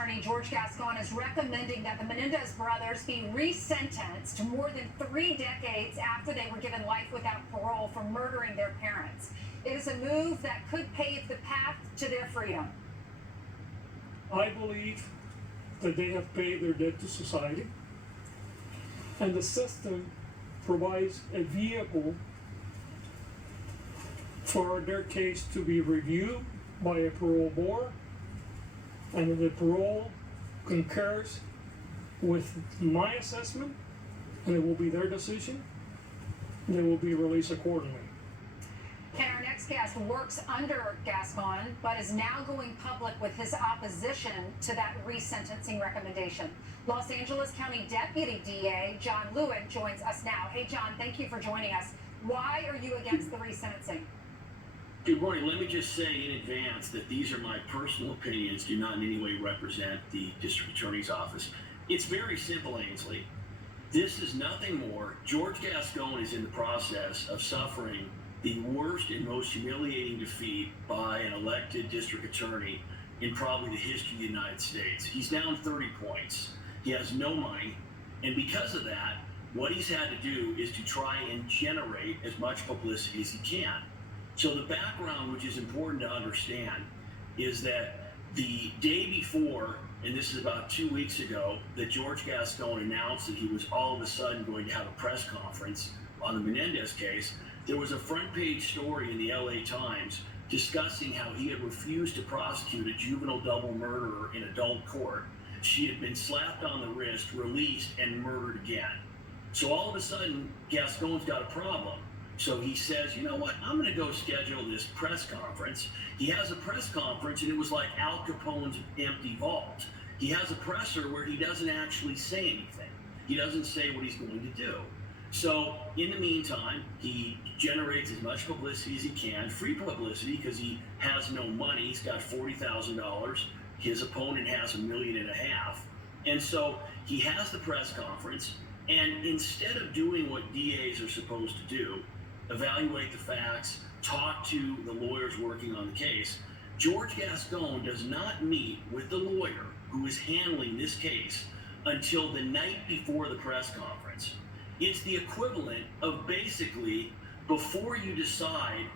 Attorney George Cascon is recommending that the Menendez brothers be resentenced more than 3 decades after they were given life without parole for murdering their parents. It is a move that could pave the path to their freedom. I believe that they have paid their debt to society, and the system provides a vehicle for their case to be reviewed by a parole board, and if the parole concurs with my assessment, and it will be their decision, they will be released accordingly. Ken, our next guest works under Cascon, but is now going public with his opposition to that resentencing recommendation. Los Angeles County Deputy DA John Lewin joins us now. Hey, John, thank you for joining us. Why are you against the resentencing? Good morning. Let me just say in advance that these are my personal opinions, do not in any way represent the district attorney's office. It's very simple, Ainsley. This is nothing more. George Cascon is in the process of suffering the worst and most humiliating defeat by an elected district attorney in probably the history of the United States. He's down 30 points. He has no money. And because of that, what he's had to do is to try and generate as much publicity as he can. So the background, which is important to understand, is that the day before, and this is about 2 weeks ago, that George Cascon announced that he was all of a sudden going to have a press conference on the Menendez case, there was a front page story in the LA Times discussing how he had refused to prosecute a juvenile double murderer in adult court. She had been slapped on the wrist, released, and murdered again. So all of a sudden, Cascon's got a problem. So he says, you know what, I'm going to go schedule this press conference. He has a press conference, and it was like Al Capone's empty vault. He has a presser where he doesn't actually say anything. He doesn't say what he's going to do. So in the meantime, he generates as much publicity as he can, free publicity, because he has no money. He's got $40,000. His opponent has $1.5 million. And so he has the press conference, and instead of doing what DAs are supposed to do, evaluate the facts, talk to the lawyers working on the case, George Cascon does not meet with the lawyer who is handling this case until the night before the press conference. It's the equivalent of basically, before you decide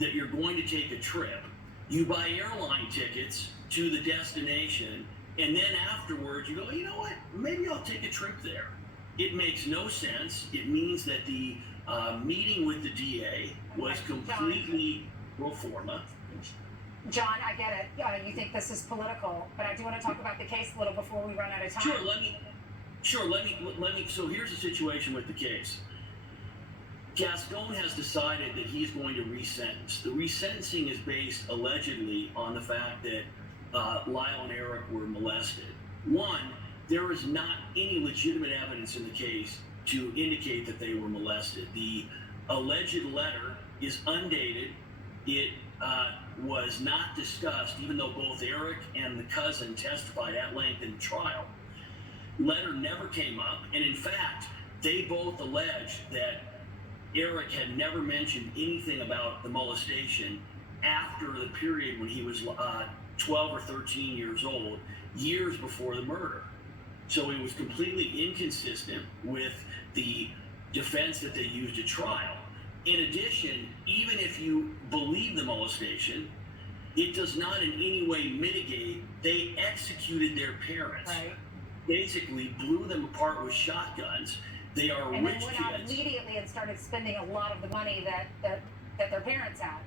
that you're going to take a trip, you buy airline tickets to the destination, and then afterwards you go, you know what, maybe I'll take a trip there. It makes no sense. It means that the meeting with the DA was completely pro forma. John, I get it. You think this is political, but I do want to talk about the case a little before we run out of time. Sure, let me, so here's the situation with the case. Cascon has decided that he's going to resentence. The resentencing is based allegedly on the fact that Lyle and Eric were molested. One, there is not any legitimate evidence in the case to indicate that they were molested. The alleged letter is undated. It was not discussed, even though both Eric and the cousin testified at length in the trial. Letter never came up, and in fact, they both alleged that Eric had never mentioned anything about the molestation after the period when he was 12 or 13 years old, years before the murder. So it was completely inconsistent with the defense that they used at trial. In addition, even if you believe the molestation, it does not in any way mitigate. They executed their parents. Right. Basically blew them apart with shotguns. They are and rich then went kids. out immediately and started spending a lot of the money that their parents had.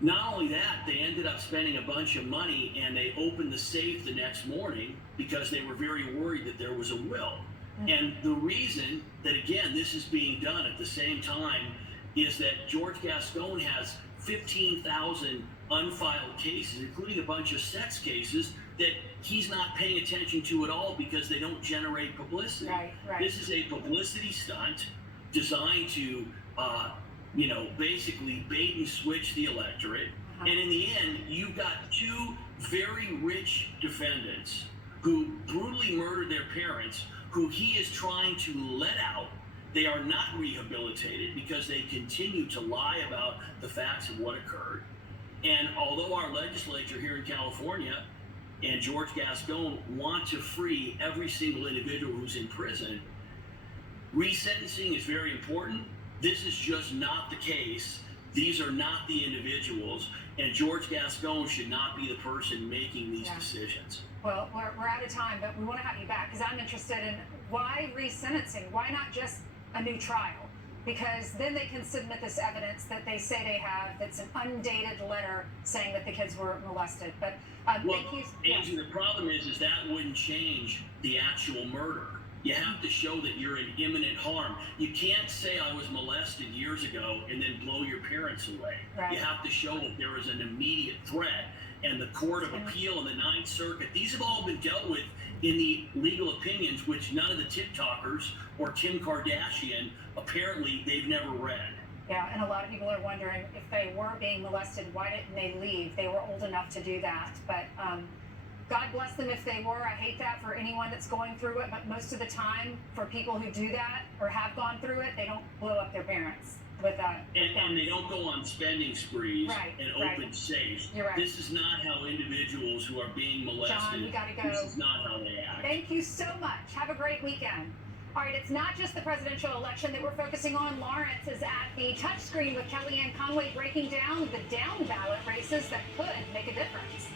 Not only that, they ended up spending a bunch of money, and they opened the safe the next morning because they were very worried that there was a will. Mm-hmm. And the reason that, again, this is being done at the same time is that George Cascon has 15,000 unfiled cases, including a bunch of sex cases that he's not paying attention to at all because they don't generate publicity. Right. This is a publicity stunt designed to basically bait and switch the electorate. And in the end, you've got two very rich defendants who brutally murdered their parents, who he is trying to let out. They are not rehabilitated because they continue to lie about the facts of what occurred. And although our legislature here in California and George Gascon want to free every single individual who's in prison. Resentencing is very important. This is just not the case. These are not the individuals, and George Gascon should not be the person making these decisions. Well, we're out of time, but we want to have you back because I'm interested in why resentencing? Why not just a new trial? Because then they can submit this evidence that they say they have that's an undated letter saying that the kids were molested. But well, thank you. Angie, the problem is that wouldn't change the actual murder. You have to show that you're in imminent harm. You can't say I was molested years ago and then blow your parents away. Right. You have to show that there is an immediate threat. And the Court of Appeal and the Ninth Circuit, these have all been dealt with in the legal opinions, which none of the TikTokers or Kim Kardashian, apparently they've never read. Yeah, and a lot of people are wondering if they were being molested, why didn't they leave? They were old enough to do that. But God bless them if they were. I hate that for anyone that's going through it, but most of the time, for people who do that or have gone through it, they don't blow up their parents with that. And they don't go on spending sprees and open right. safes. You're right. This is not how individuals who are being molested, John, we gotta go. This is not how they act. Thank you so much. Have a great weekend. All right, it's not just the presidential election that we're focusing on. Lawrence is at the touchscreen with Kellyanne Conway breaking down the down ballot races that could make a difference.